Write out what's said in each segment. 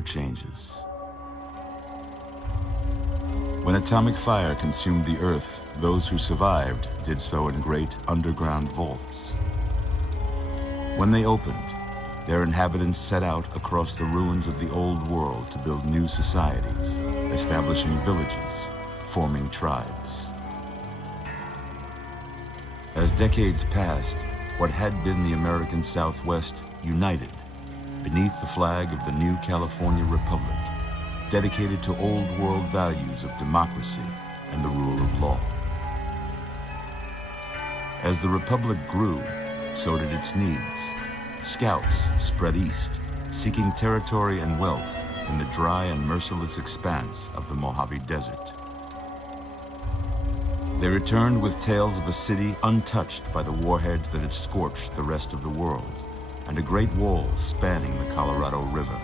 never changes. When atomic fire consumed the Earth, those who survived did so in great underground vaults. When they opened, their inhabitants set out across the ruins of the old world to build new societies, establishing villages, forming tribes. As decades passed, what had been the American Southwest united beneath the flag of the new California Republic, dedicated to old world values of democracy and the rule of law. As the Republic grew, so did its needs. Scouts spread east, seeking territory and wealth in the dry and merciless expanse of the Mojave Desert. They returned with tales of a city untouched by the warheads that had scorched the rest of the world, and a great wall spanning the Colorado River.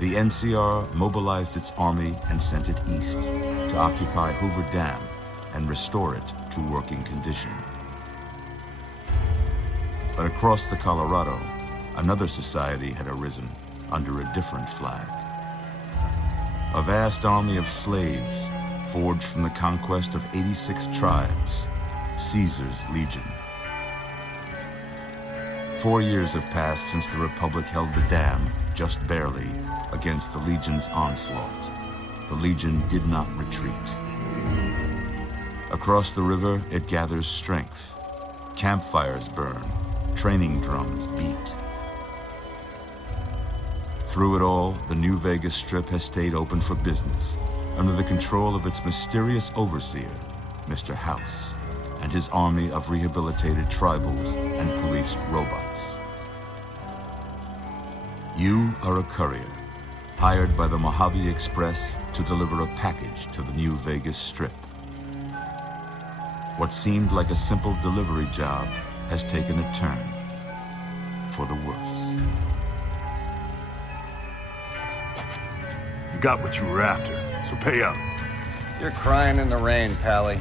The NCR mobilized its army and sent it east to occupy Hoover Dam and restore it to working condition. But across the Colorado, another society had arisen under a different flag. A vast army of slaves forged from the conquest of 86 tribes, Caesar's Legion. 4 years have passed since the Republic held the dam, just barely, against the Legion's onslaught. The Legion did not retreat. Across the river, it gathers strength. Campfires burn, training drums beat. Through it all, the New Vegas Strip has stayed open for business, under the control of its mysterious overseer, Mr. House, and his army of rehabilitated tribals and police robots. You are a courier, hired by the Mojave Express to deliver a package to the New Vegas Strip. What seemed like a simple delivery job has taken a turn for the worse. You got what you were after, so pay up. You're crying in the rain, Pally.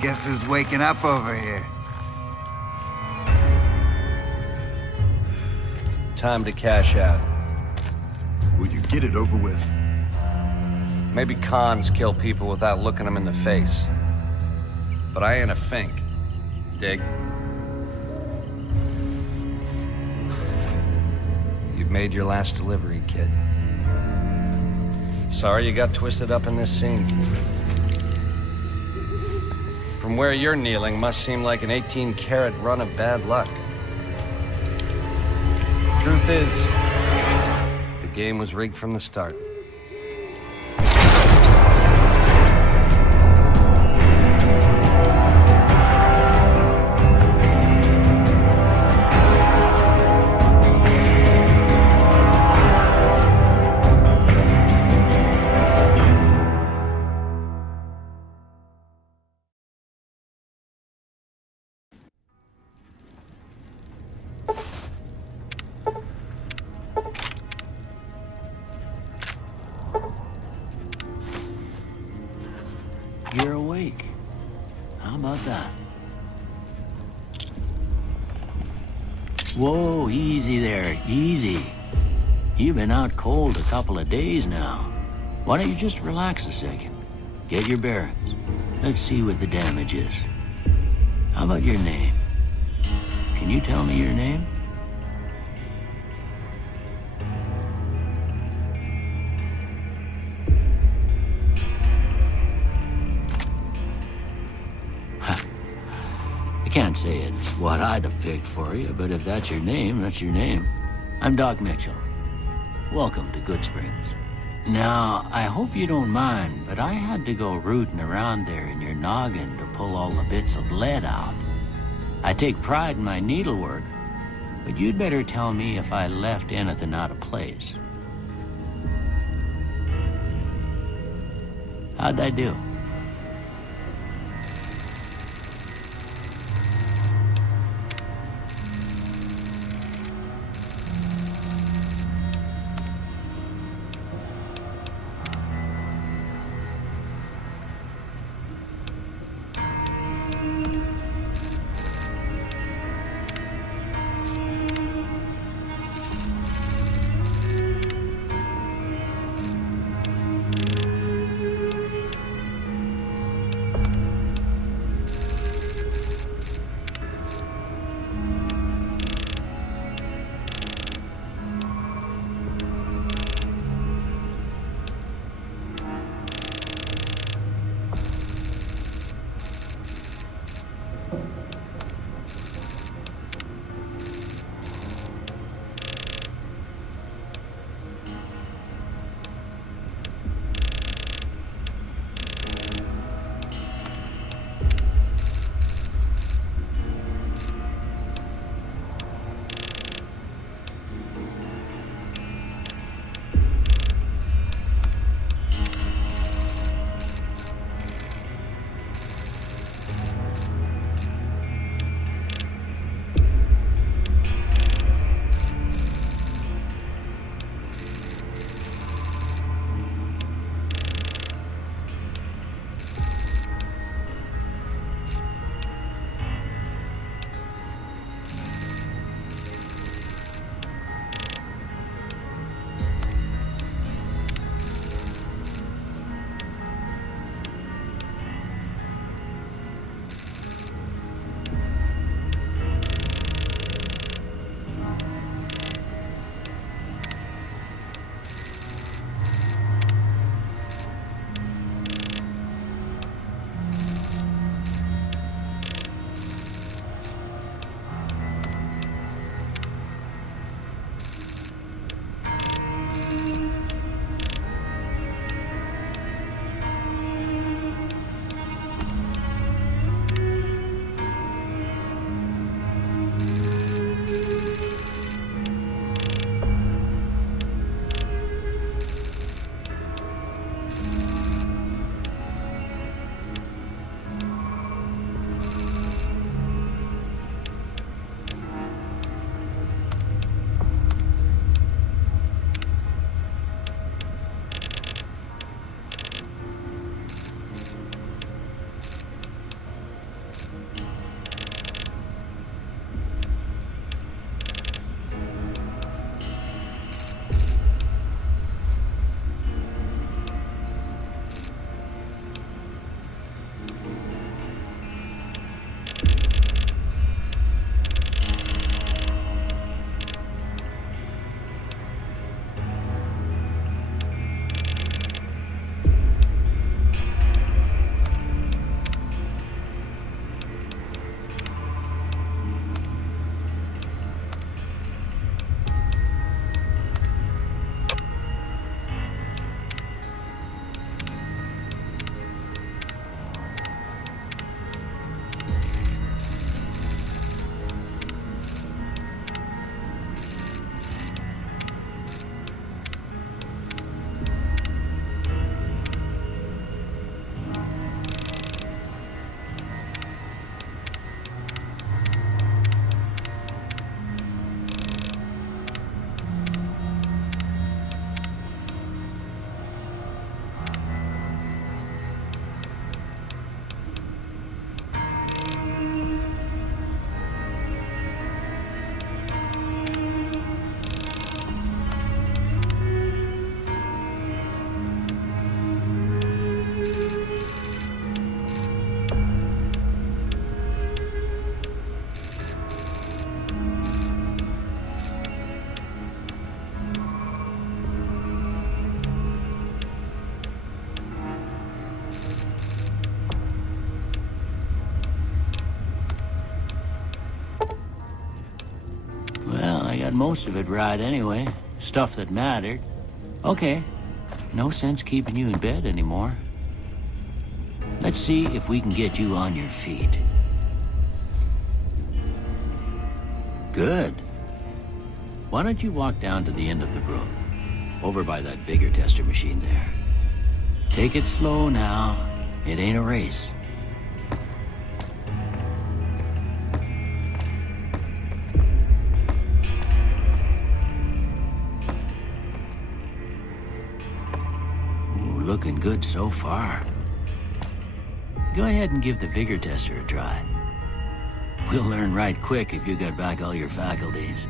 Guess who's waking up over here? Time to cash out. Will you get it over with? Maybe cons kill people without looking them in the face. But I ain't a fink. Dig? You've made your last delivery, kid. Sorry you got twisted up in this scene. From where you're kneeling must seem like an 18-carat run of bad luck. Truth is, the game was rigged from the start. You're awake. How about that? Whoa, easy there, easy. You've been out cold a couple of days now. Why don't you just relax a second? Get your bearings. Let's see what the damage is. How about your name? Can you tell me your name? I can't say it's what I'd have picked for you, but if that's your name, that's your name. I'm Doc Mitchell. Welcome to Goodsprings. Now, I hope you don't mind, but I had to go rooting around there in your noggin to pull all the bits of lead out. I take pride in my needlework, but you'd better tell me if I left anything out of place. How'd I do? had most of it right anyway. Stuff that mattered. Okay, no sense keeping you in bed anymore. Let's see if we can get you on your feet. Good. Why don't you walk down to the end of the room, over by that vigor tester machine there. Take it slow now. It ain't a race. Ooh, looking good so far. Go ahead and give the vigor tester a try. We'll learn right quick if you got back all your faculties.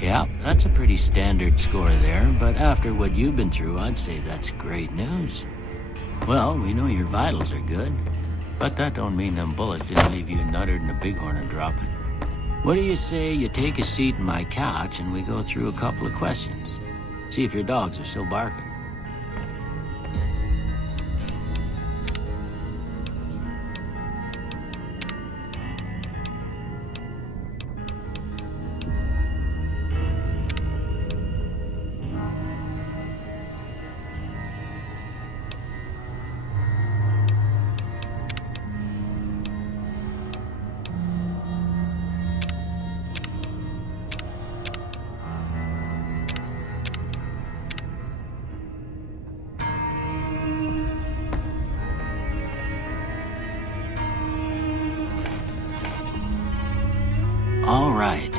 Yeah, that's a pretty standard score there, but after what you've been through, I'd say that's great news. Well, we know your vitals are good, but that don't mean them bullets didn't leave you nuttered and a bighorn a dropping. What do you say you take a seat in my couch and we go through a couple of questions? See if your dogs are still barking. All right.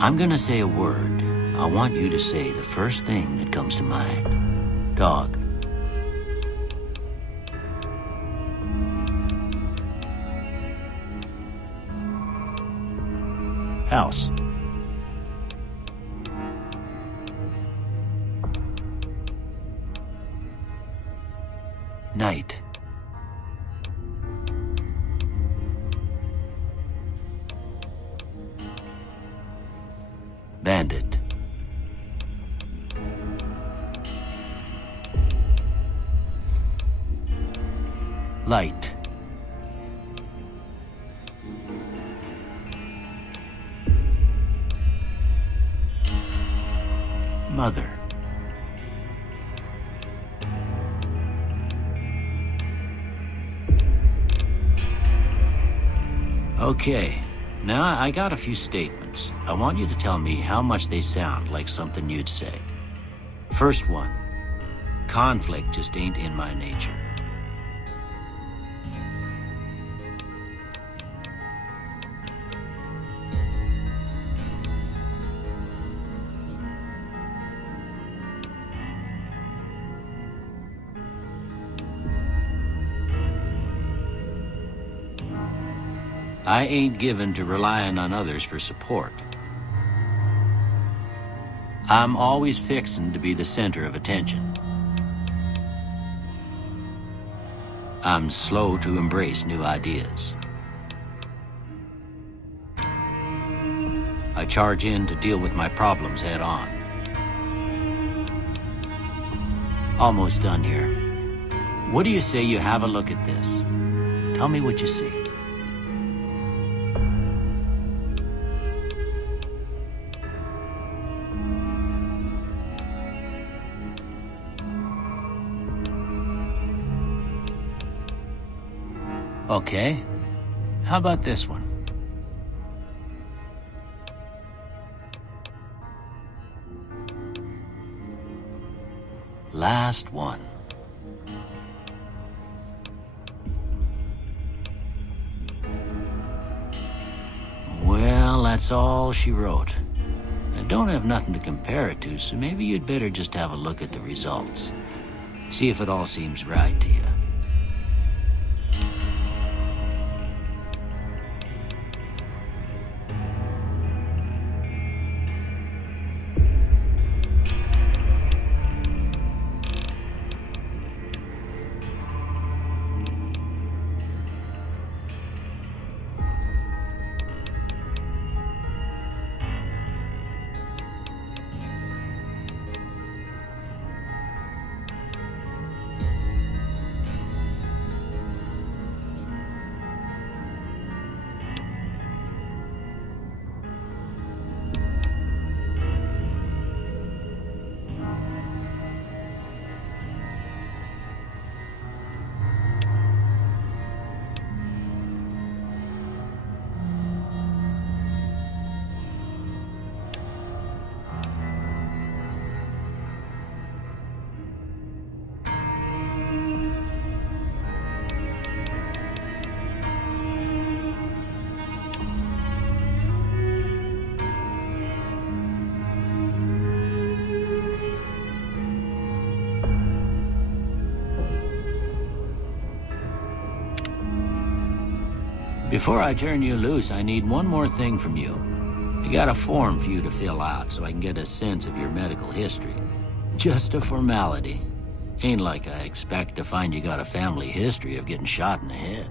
I'm gonna say a word. I want you to say the first thing that comes to mind. Dog. House. Night. Bandit. Light. Mother. Okay. Now, I got a few statements. I want you to tell me how much they sound like something you'd say. First one. Conflict just ain't in my nature. I ain't given to relying on others for support. I'm always fixin' to be the center of attention. I'm slow to embrace new ideas. I charge in to deal with my problems head on. Almost done here. What do you say you have a look at this? Tell me what you see. Okay. How about this one? Last one. Well, that's all she wrote. I don't have nothing to compare it to, so maybe you'd better just have a look at the results. See if it all seems right to you. Before I turn you loose, I need one more thing from you. I got a form for you to fill out so I can get a sense of your medical history. Just a formality. Ain't like I expect to find you got a family history of getting shot in the head.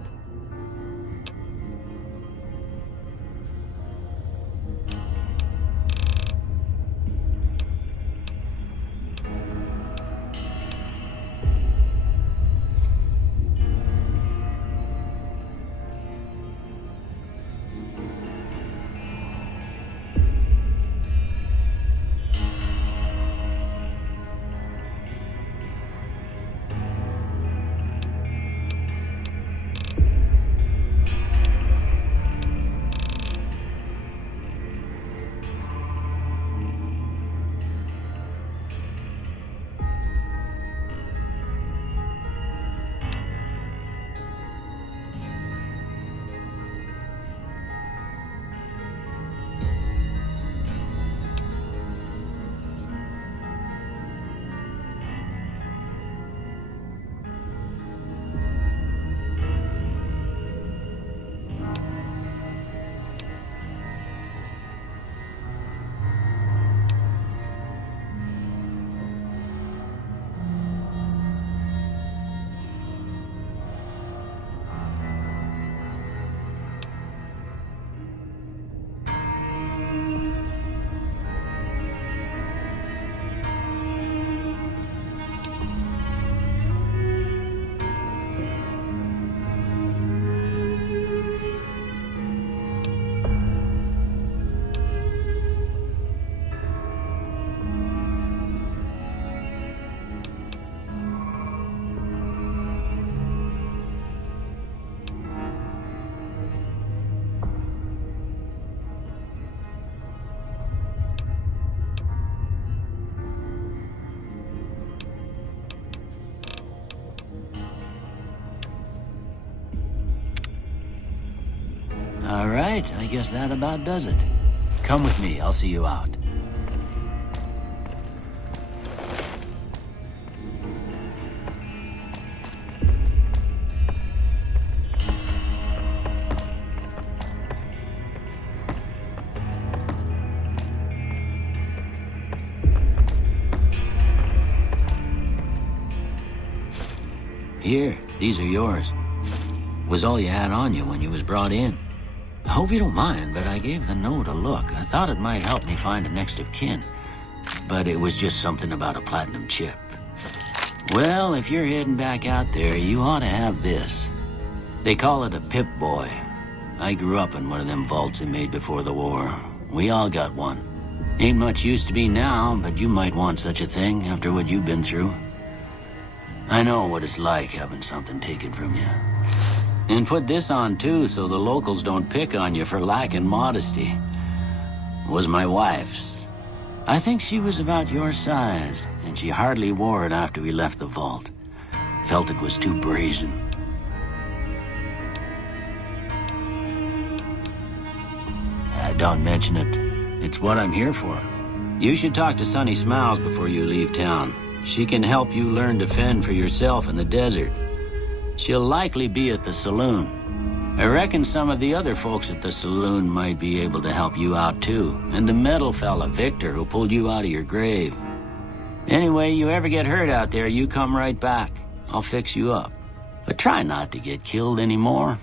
All right, I guess that about does it. Come with me, I'll see you out. Here, these are yours. Was all you had on you when you was brought in. I hope you don't mind, but I gave the note a look. I thought it might help me find a next of kin. But it was just something about a platinum chip. Well, if you're heading back out there, you ought to have this. They call it a Pip-Boy. I grew up in one of them vaults they made before the war. We all got one. Ain't much use to be now, but you might want such a thing after what you've been through. I know what it's like having something taken from you. And put this on too, so the locals don't pick on you for lacking modesty. It was my wife's. I think she was about your size, and she hardly wore it after we left the vault. Felt it was too brazen. Don't mention it. It's what I'm here for. You should talk to Sunny Smiles before you leave town. She can help you learn to fend for yourself in the desert. She'll likely be at the saloon. I reckon some of the other folks at the saloon might be able to help you out too. And the metal fella, Victor, who pulled you out of your grave. Anyway, you ever get hurt out there, you come right back. I'll fix you up. But try not to get killed anymore.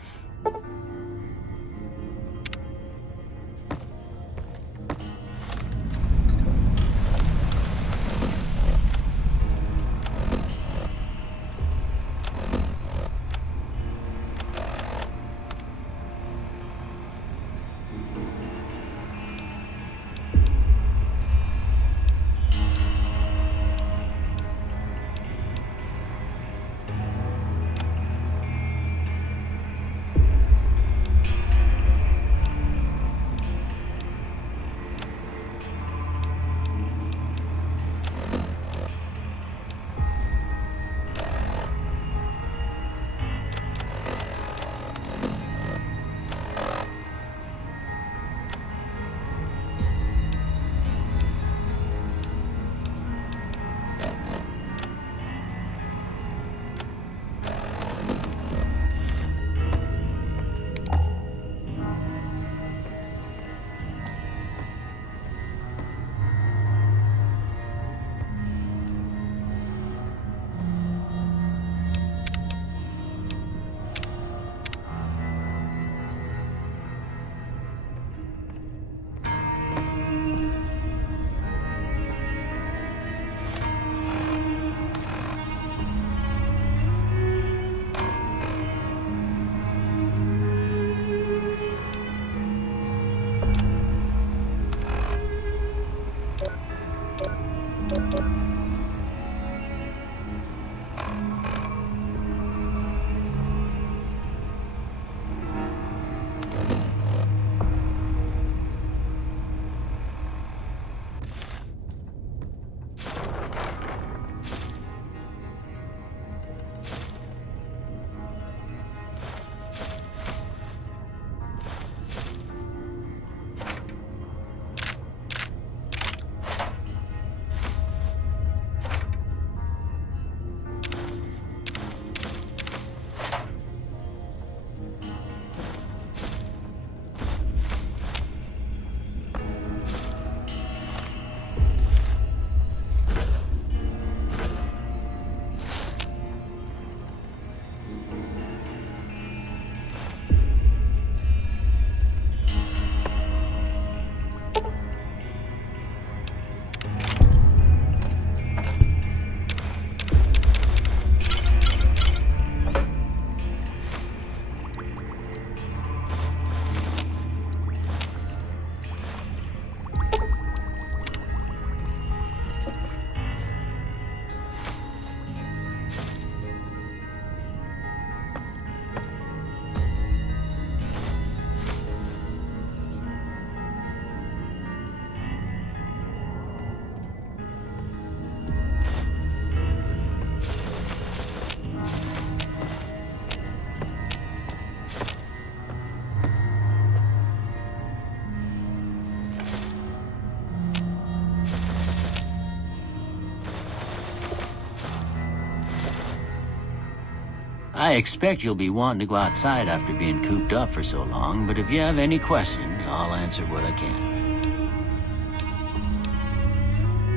I expect you'll be wanting to go outside after being cooped up for so long, but if you have any questions, I'll answer what I can.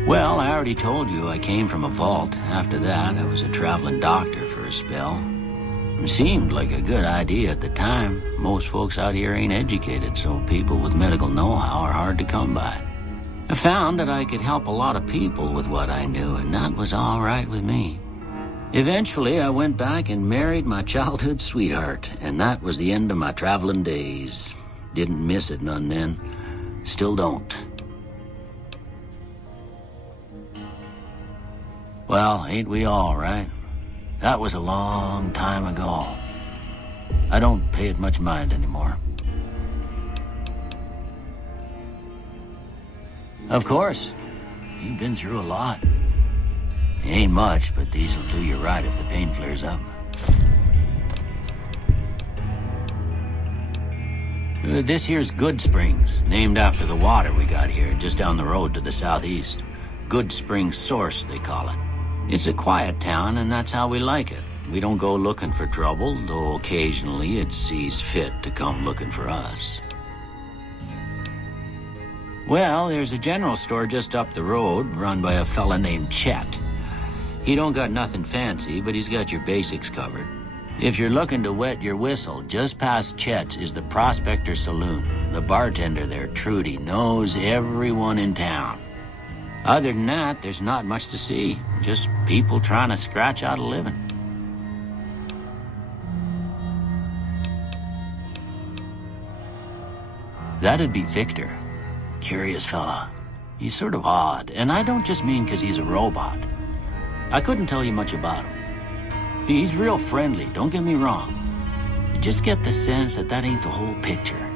Well, I already told you I came from a vault. After that, I was a traveling doctor for a spell. It seemed like a good idea at the time. Most folks out here ain't educated, so people with medical know-how are hard to come by. I found that I could help a lot of people with what I knew, and that was all right with me. Eventually, I went back and married my childhood sweetheart, and that was the end of my traveling days. Didn't miss it none then. Still don't. Well, ain't we all, right? That was a long time ago. I don't pay it much mind anymore. Of course. You've been through a lot. Ain't much, but these'll do you right if the pain flares up. This here's Good Springs, named after the water we got here, just down the road to the southeast. Good Springs Source, they call it. It's a quiet town, and that's how we like it. We don't go looking for trouble, though occasionally it sees fit to come looking for us. Well, there's a general store just up the road, run by a fella named Chet. He don't got nothing fancy, but he's got your basics covered. If you're looking to wet your whistle, just past Chet's is the Prospector Saloon. The bartender there, Trudy, knows everyone in town. Other than that, there's not much to see. Just people trying to scratch out a living. That'd be Victor. Curious fella. He's sort of odd, and I don't just mean 'cause he's a robot. I couldn't tell you much about him. He's real friendly, don't get me wrong. You just get the sense that ain't the whole picture.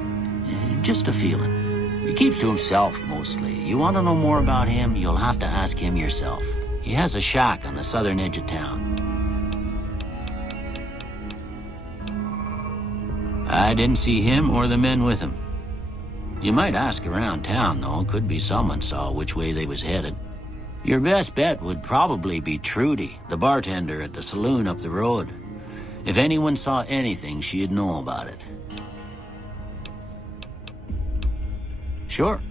Just a feeling. He keeps to himself, mostly. You want to know more about him, you'll have to ask him yourself. He has a shack on the southern edge of town. I didn't see him or the men with him. You might ask around town, though. Could be someone saw which way they was headed. Your best bet would probably be Trudy, the bartender at the saloon up the road. If anyone saw anything, she'd know about it. Sure.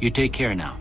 You take care now.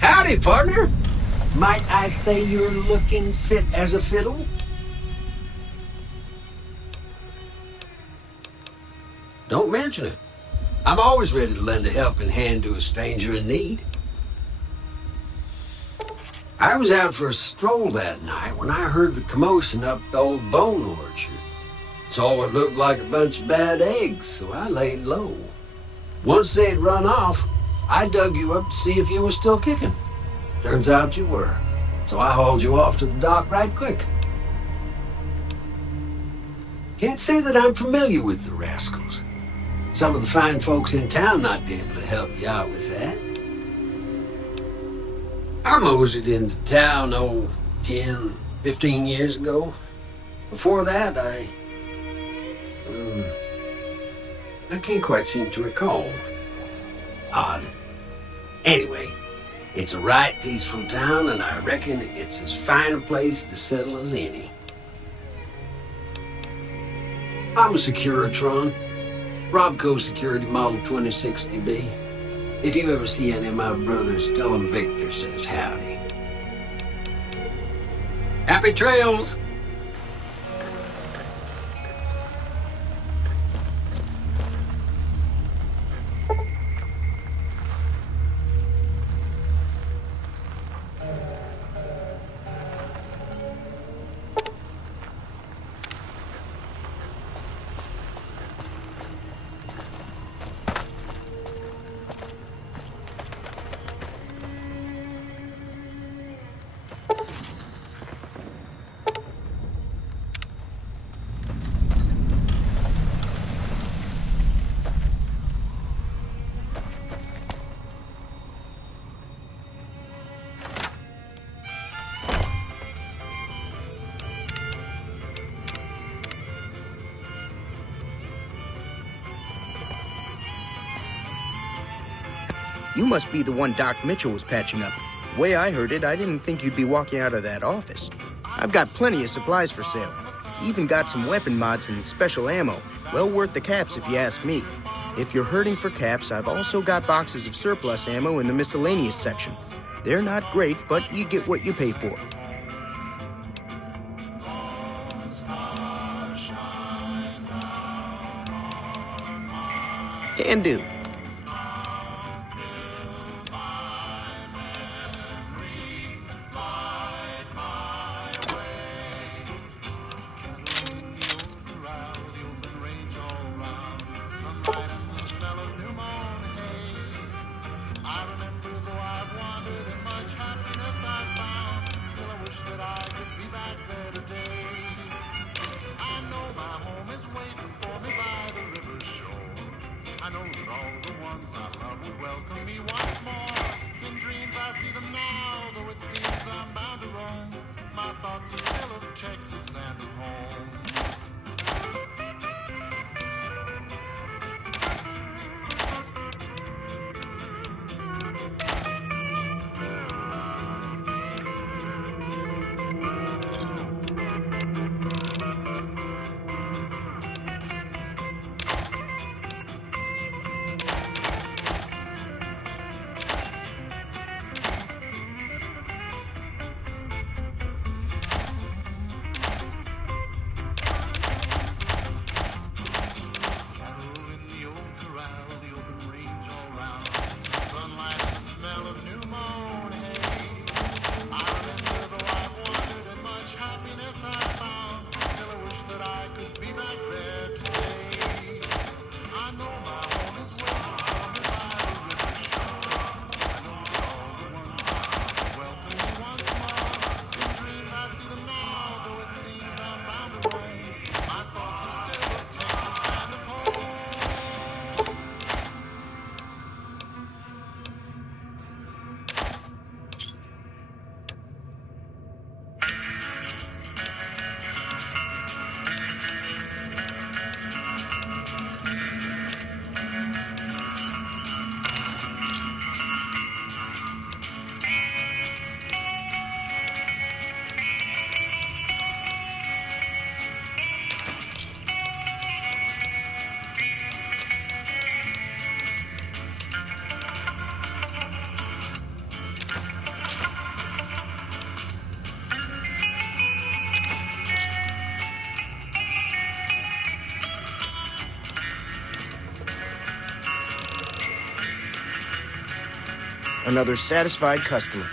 Howdy, partner. Might I say you're looking fit as a fiddle? Don't mention it. I'm always ready to lend a helping hand to a stranger in need. I was out for a stroll that night when I heard the commotion up the old bone orchard. Saw what looked like a bunch of bad eggs, so I laid low. Once they'd run off, I dug you up to see if you were still kicking. Turns out you were, so I hauled you off to the dock right quick. Can't say that I'm familiar with the rascals. Some of the fine folks in town might be able to help you out with that. I moseyed into town, 10, 15 years ago. Before that, I can't quite seem to recall. Odd. Anyway, it's a right peaceful town, and I reckon it's as fine a place to settle as any. I'm a Securitron. Robco Security Model 2060B. If you ever see any of my brothers, tell them Victor says howdy. Happy trails! You must be the one Doc Mitchell was patching up. The way I heard it, I didn't think you'd be walking out of that office. I've got plenty of supplies for sale. Even got some weapon mods and special ammo. Well worth the caps if you ask me. If you're hurting for caps, I've also got boxes of surplus ammo in the miscellaneous section. They're not great, but you get what you pay for. Can do. another satisfied customer.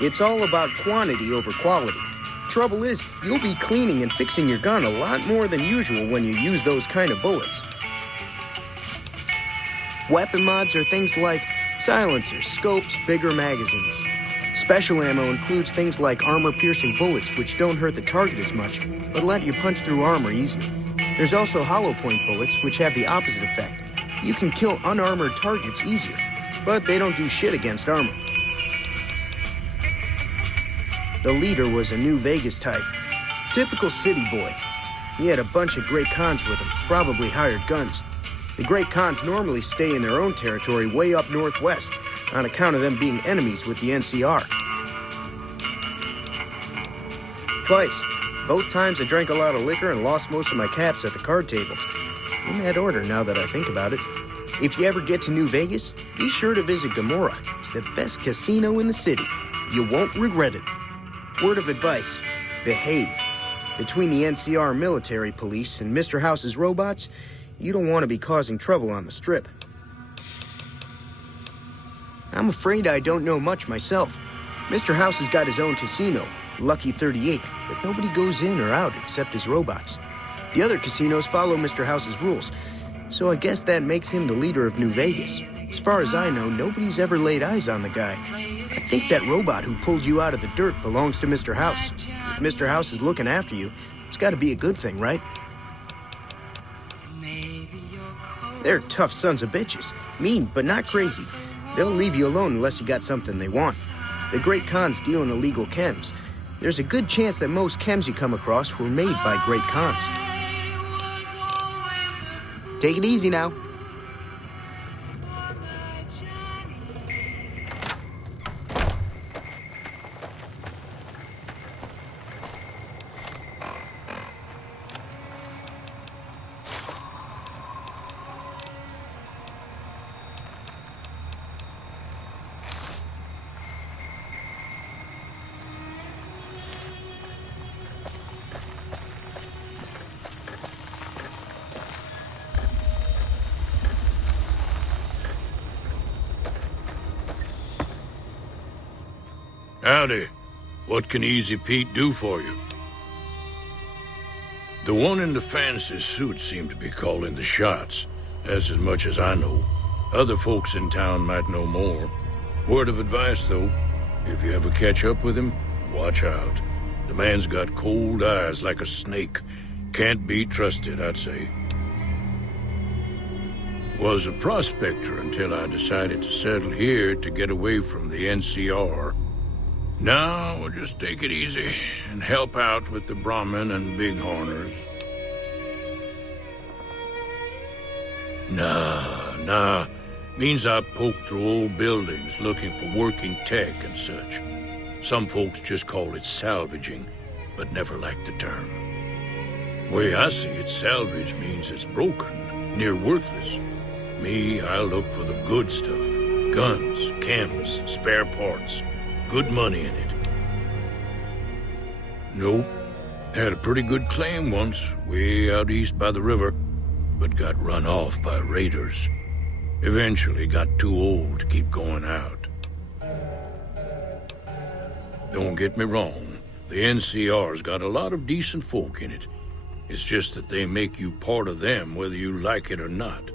It's all about quantity over quality. Trouble is, you'll be cleaning and fixing your gun a lot more than usual when you use those kind of bullets. Weapon mods are things like silencers, scopes, bigger magazines. Special ammo includes things like armor-piercing bullets, which don't hurt the target as much, but let you punch through armor easier. There's also hollow point bullets, which have the opposite effect. You can kill unarmored targets easier, but they don't do shit against armor. The leader was a New Vegas type. Typical city boy. He had a bunch of Great Khans with him, probably hired guns. The Great Khans normally stay in their own territory way up northwest, on account of them being enemies with the NCR. Twice. Both times I drank a lot of liquor and lost most of my caps at the card tables. In that order, now that I think about it. If you ever get to New Vegas, be sure to visit Gomorrah. It's the best casino in the city. You won't regret it. Word of advice, behave. Between the NCR military police and Mr. House's robots, you don't want to be causing trouble on the Strip. I'm afraid I don't know much myself. Mr. House has got his own casino, Lucky 38, but nobody goes in or out except his robots. The other casinos follow Mr. House's rules, so I guess that makes him the leader of New Vegas. As far as I know, nobody's ever laid eyes on the guy. I think that robot who pulled you out of the dirt belongs to Mr. House. If Mr. House is looking after you, it's got to be a good thing, right? They're tough sons of bitches. Mean, but not crazy. They'll leave you alone unless you got something they want. The Great Khans deal in illegal chems. There's a good chance that most chems you come across were made by Great Khans. Take it easy now. Howdy. What can Easy Pete do for you? The one in the fancy suit seemed to be calling the shots. That's as much as I know. Other folks in town might know more. Word of advice, though, if you ever catch up with him, watch out. The man's got cold eyes like a snake. Can't be trusted, I'd say. Was a prospector until I decided to settle here to get away from the NCR. Now, we'll just take it easy and help out with the Brahmin and Bighorners. Nah. Means I poke through old buildings looking for working tech and such. Some folks just call it salvaging, but never liked the term. Way I see it, salvage means it's broken, near worthless. Me, I look for the good stuff. Guns, chems, spare parts. Good money in it. Nope. Had a pretty good claim once, way out east by the river, but got run off by raiders. Eventually got too old to keep going out. Don't get me wrong, the NCR's got a lot of decent folk in it. It's just that they make you part of them whether you like it or not.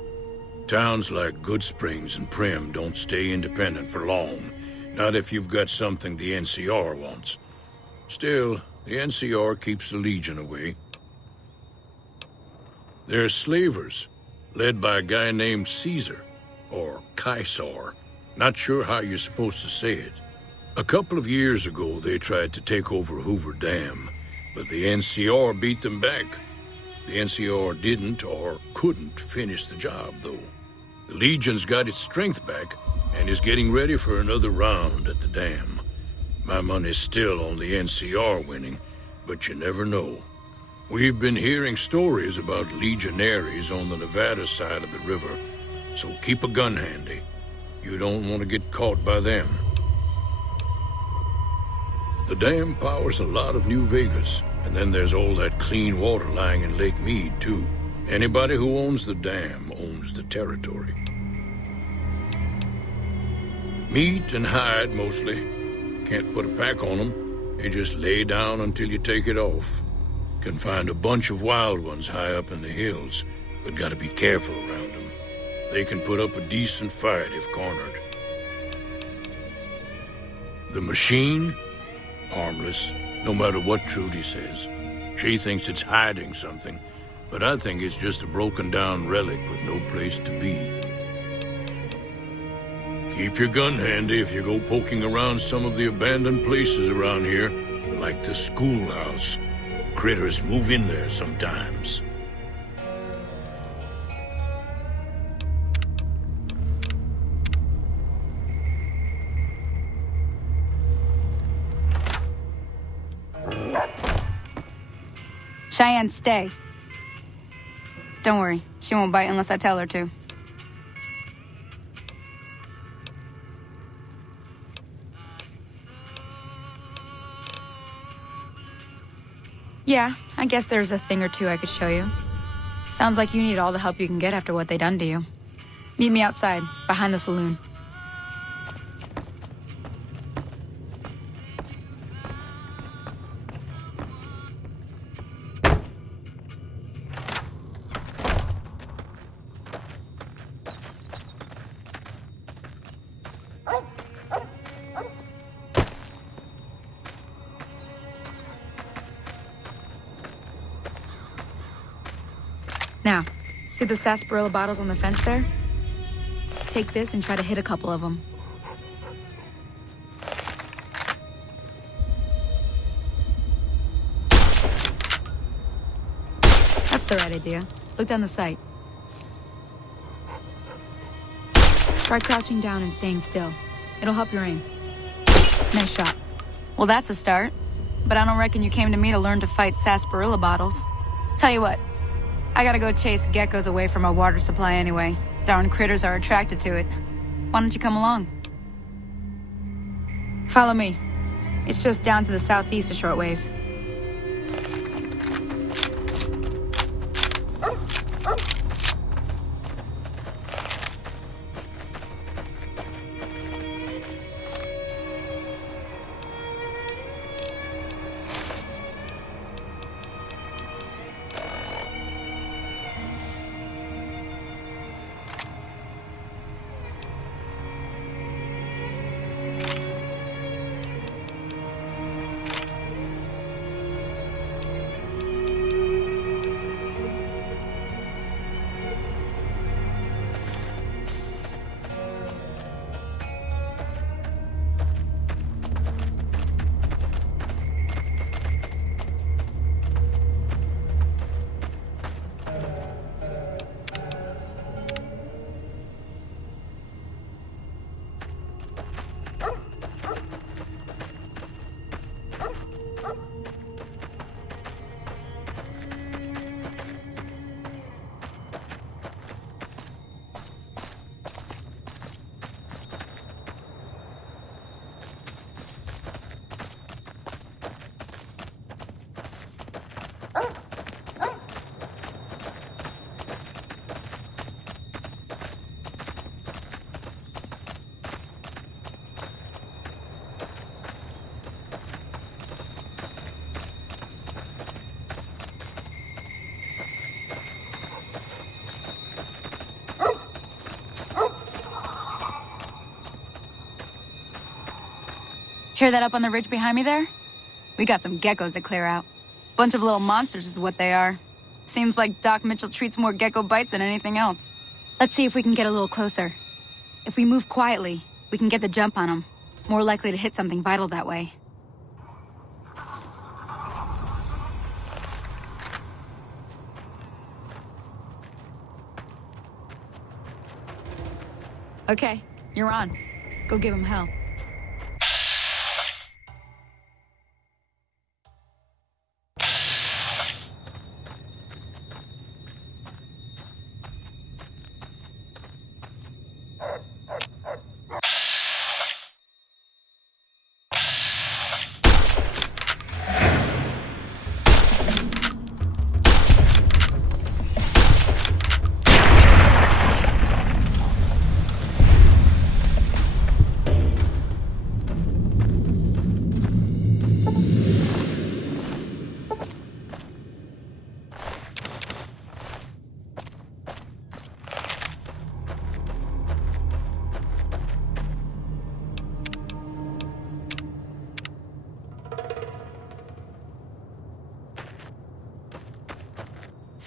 Towns like Goodsprings and Primm don't stay independent for long. Not if you've got something the NCR wants. Still, the NCR keeps the Legion away. They're slavers, led by a guy named Caesar, or Caesar. Not sure how you're supposed to say it. A couple of years ago, they tried to take over Hoover Dam, but the NCR beat them back. The NCR didn't or couldn't finish the job, though. The Legion's got its strength back, and is getting ready for another round at the dam. My money's still on the NCR winning, but you never know. We've been hearing stories about legionaries on the Nevada side of the river, so keep a gun handy. You don't want to get caught by them. The dam powers a lot of New Vegas, and then there's all that clean water lying in Lake Mead, too. Anybody who owns the dam owns the territory. Meat and hide, mostly. Can't put a pack on them. They just lay down until you take it off. Can find a bunch of wild ones high up in the hills, but gotta be careful around them. They can put up a decent fight if cornered. The machine? Harmless, no matter what Trudy says. She thinks it's hiding something, but I think it's just a broken-down relic with no place to be. Keep your gun handy if you go poking around some of the abandoned places around here, like the schoolhouse. Critters move in there sometimes. Cheyenne, stay. Don't worry, she won't bite unless I tell her to. Yeah, I guess there's a thing or two I could show you. Sounds like you need all the help you can get after what they done to you. Meet me outside, behind the saloon. Now, see the sarsaparilla bottles on the fence there? Take this and try to hit a couple of them. That's the right idea. Look down the sight. Try crouching down and staying still. It'll help your aim. Nice shot. Well, that's a start. But I don't reckon you came to me to learn to fight sarsaparilla bottles. Tell you what. I gotta go chase geckos away from our water supply anyway. Darn critters are attracted to it. Why don't you come along? Follow me. It's just down to the southeast a short ways. Hear that up on the ridge behind me there? We got some geckos to clear out. Bunch of little monsters is what they are. Seems like Doc Mitchell treats more gecko bites than anything else. Let's see if we can get a little closer. If we move quietly, we can get the jump on them. More likely to hit something vital that way. Okay, you're on. Go give him hell.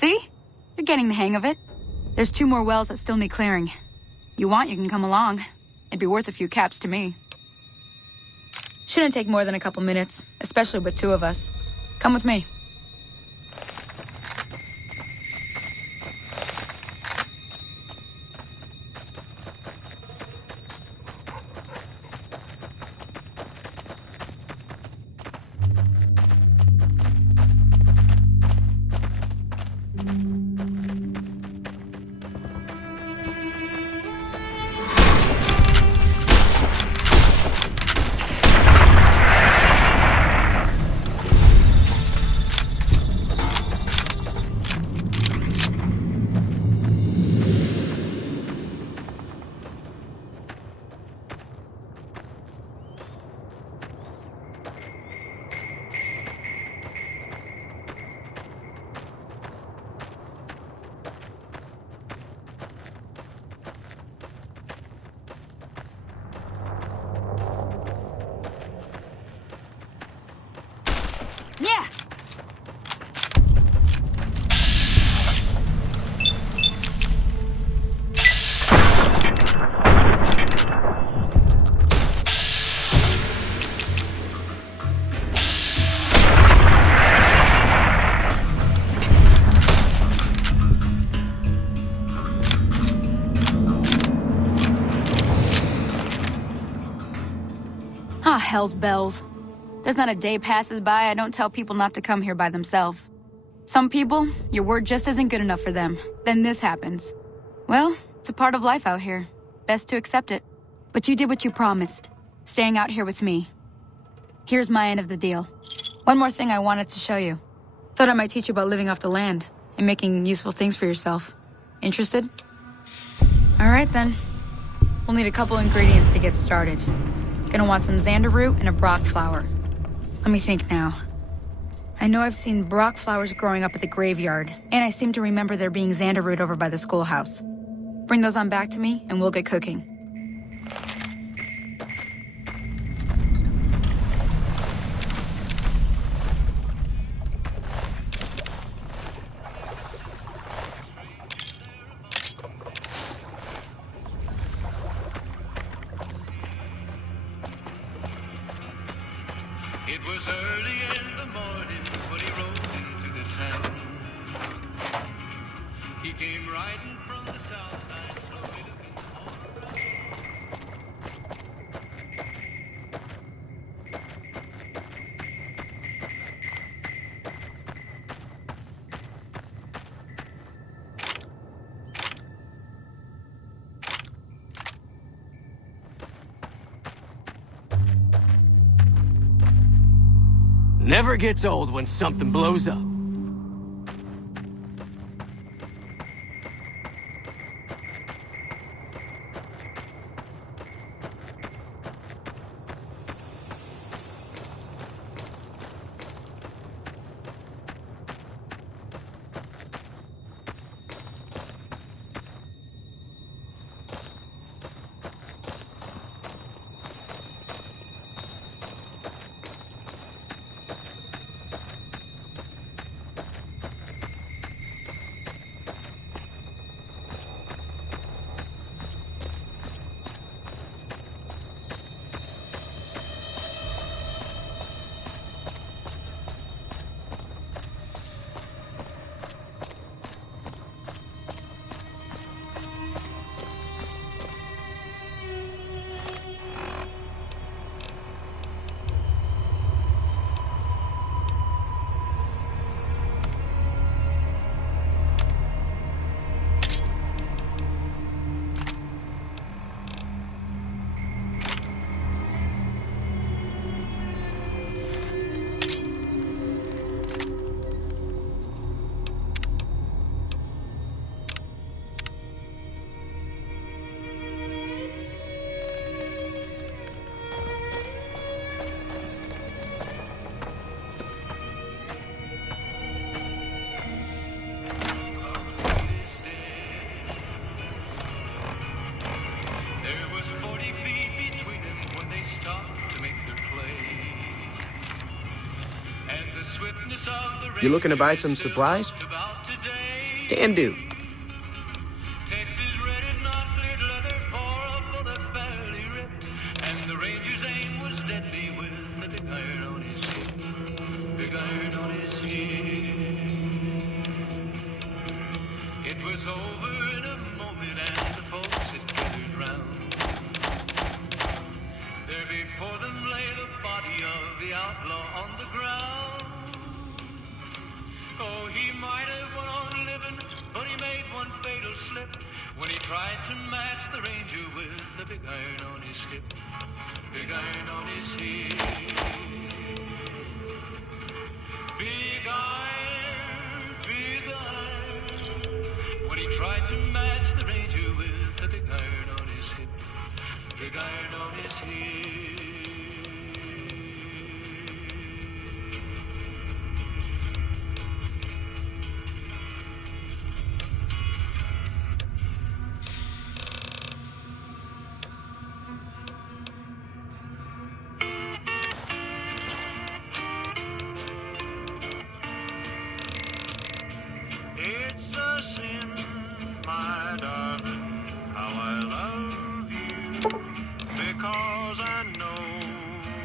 See? You're getting the hang of it. There's 2 more wells that still need clearing. You want, you can come along. It'd be worth a few caps to me. Shouldn't take more than a couple minutes, especially with 2 of us. Come with me. Yeah! Ah, hell's bells. There's not a day passes by I don't tell people not to come here by themselves. Some people, your word just isn't good enough for them. Then this happens. Well, it's a part of life out here. Best to accept it. But you did what you promised, staying out here with me. Here's my end of the deal. One more thing I wanted to show you. Thought I might teach you about living off the land and making useful things for yourself. Interested? All right then. We'll need a couple ingredients to get started. Gonna want some xander root and a brock flower. Let me think now. I know I've seen brock flowers growing up at the graveyard, and I seem to remember there being xander root over by the schoolhouse. Bring those on back to me, and we'll get cooking. It was early in the morning when he rode into the town. He came riding from the south side, slowly looking all around. Never gets old when something blows up. You looking to buy some supplies? Can do. Texas red and not cleared leather, pour a bullet barely ripped, and the ranger's aim was deadly with the big iron on his hip. Big iron on his hip. It was over in a moment, and the folks had gathered round. There before them lay the body of the outlaw on the ground. Oh, he might have went on living, but he made one fatal slip when he tried to match the ranger with the big iron on his hip. Big iron on his hip. Big iron, big iron. When he tried to match the ranger with the big iron on his hip. Big iron on his hip. It's a sin, my darling, how I love you, because I know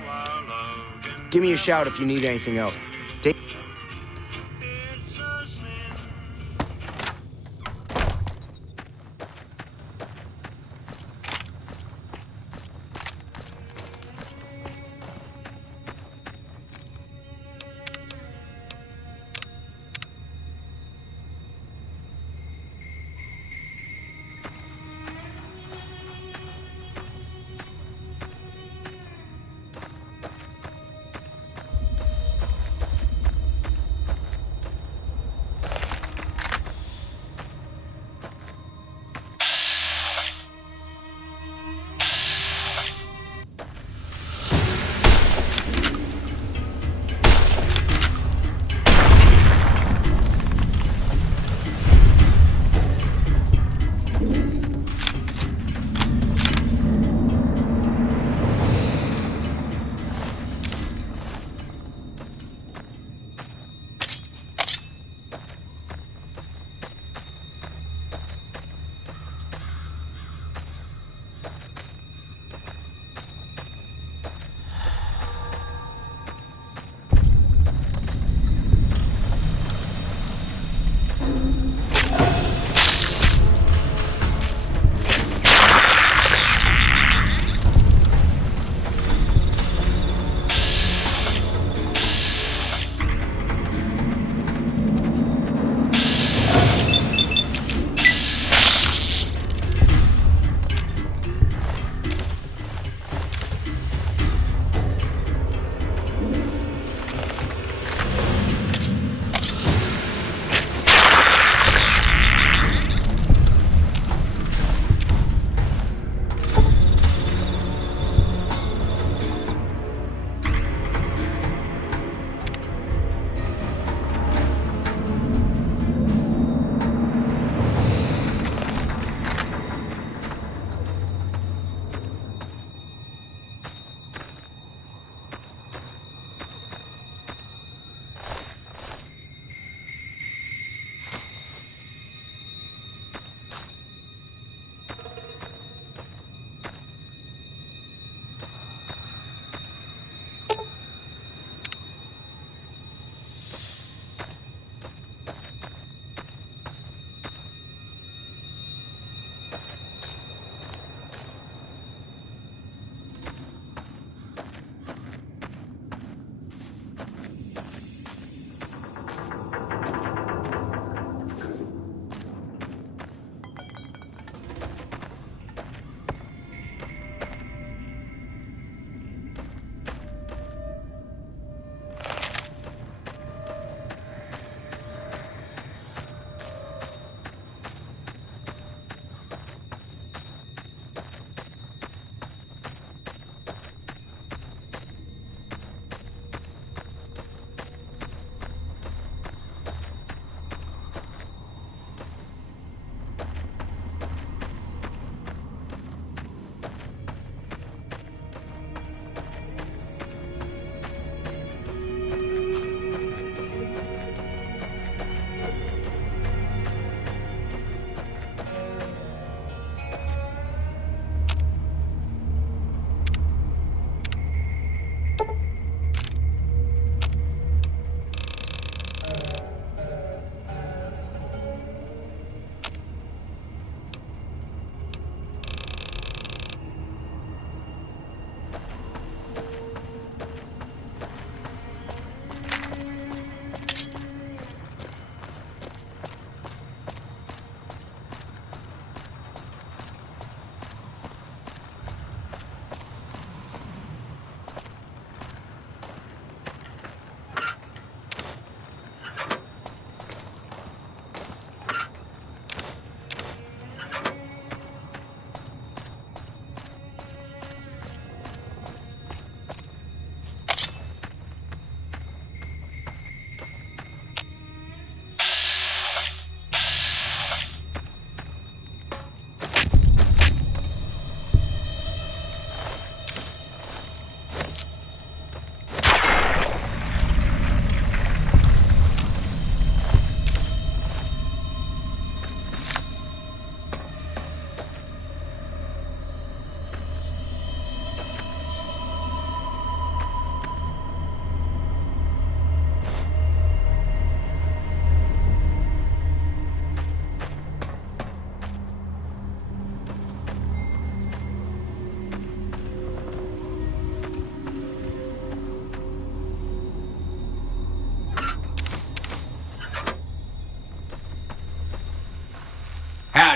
our love can Give me a shout if you need anything else. Take It's a sin.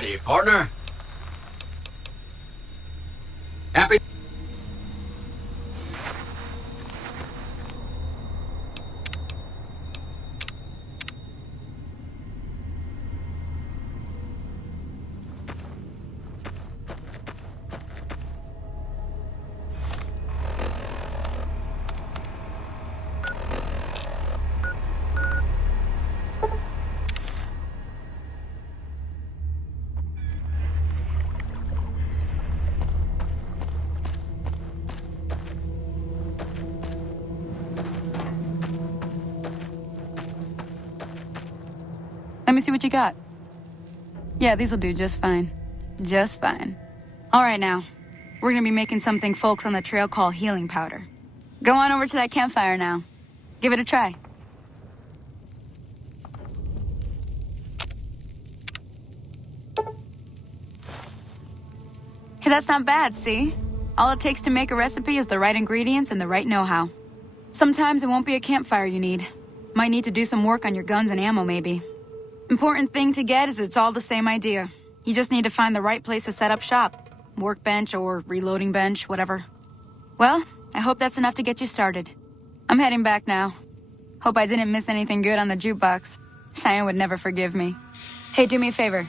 Howdy, partner. Happy... Let me see what you got. Yeah, these'll do just fine. Just fine. All right, now. We're gonna be making something folks on the trail call healing powder. Go on over to that campfire now. Give it a try. Hey, that's not bad, see? All it takes to make a recipe is the right ingredients and the right know-how. Sometimes it won't be a campfire you need. Might need to do some work on your guns and ammo, maybe. Important thing to get is it's all the same idea. You just need to find the right place to set up shop. Workbench or reloading bench, whatever. Well, I hope that's enough to get you started. I'm heading back now. Hope I didn't miss anything good on the jukebox. Cheyenne would never forgive me. Hey, do me a favor.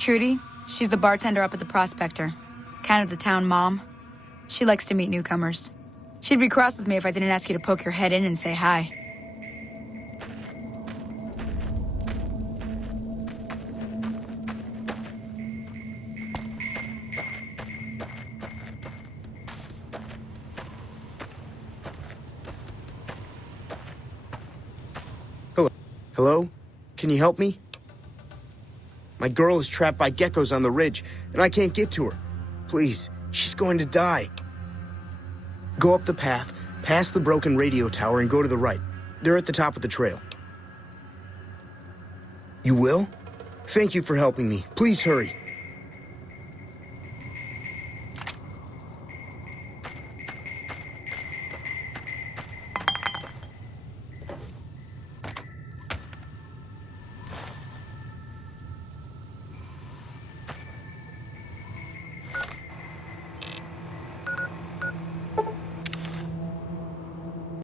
Trudy, she's the bartender up at the Prospector. Kind of the town mom. She likes to meet newcomers. She'd be cross with me if I didn't ask you to poke your head in and say hi. Hello? Can you help me? My girl is trapped by geckos on the ridge, and I can't get to her. Please, she's going to die. Go up the path, past the broken radio tower, and go to the right. They're at the top of the trail. You will? Thank you for helping me. Please hurry.